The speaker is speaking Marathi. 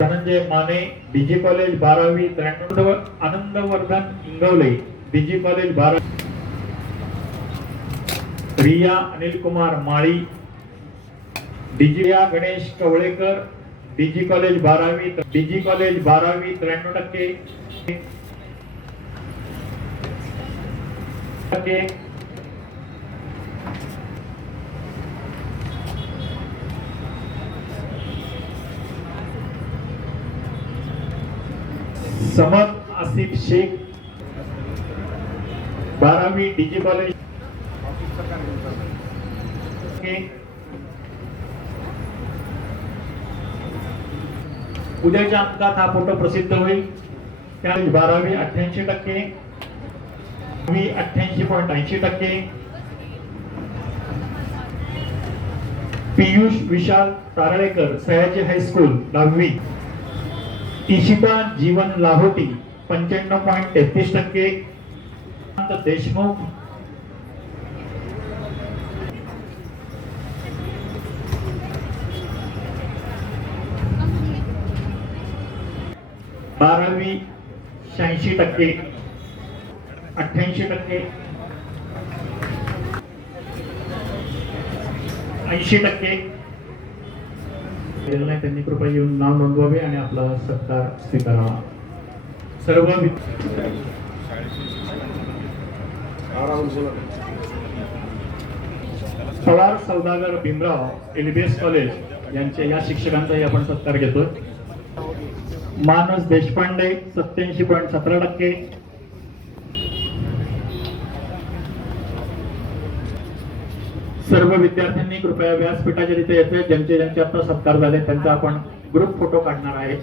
धनंजय माने डीजी कॉलेज बारावी त्र्याण्णव आनंदवर्धन इंगवले बीजी कॉलेज बारावी रिया अनिल कुमार माळी डिजिया गणेश कवळेकर डीजी कॉलेज बारावी डीजी कॉलेज बारावी त्र्याण्णव टक्के समद आसिफ शेख बारावी डीजी कॉलेज. उद्याच्या अंकात हा फोटो प्रसिद्ध होईल. त्या बारावी अठ्ठ्याऐंशी टक्के मी अठ्ठ्याऐंशी पॉईंट ऐंशी टक्के. पियुष विशाल तारळेकर सयाजी हायस्कूल दहावी. इशिता जीवन लाहोटी पंच्याण्णव पॉईंट तेहतीस टक्के. देशमुख. बारावी शहाऐंशी टक्के. अठ्ठ्याऐंशी टक्के. ऐंशी टक्के. केलेलं नाही त्यांनी कृपया येऊन नाव नोंदवावे आणि आपला सत्कार स्वीकारावा. सर्व पवार सौदागर भीमराव एलबीएस कॉलेज यांच्या या शिक्षकांचाही आपण सत्कार घेतोय. मानस देशपांडे सत्याऐंशी पॉईंट सतरा टक्के सर्व विद्यार्थ्यांनी कृपया व्यासपीठाच्या तिथे येते ज्यांचे ज्यांचे आता सत्कार झाले त्यांचा आपण ग्रुप फोटो काढणार आहे.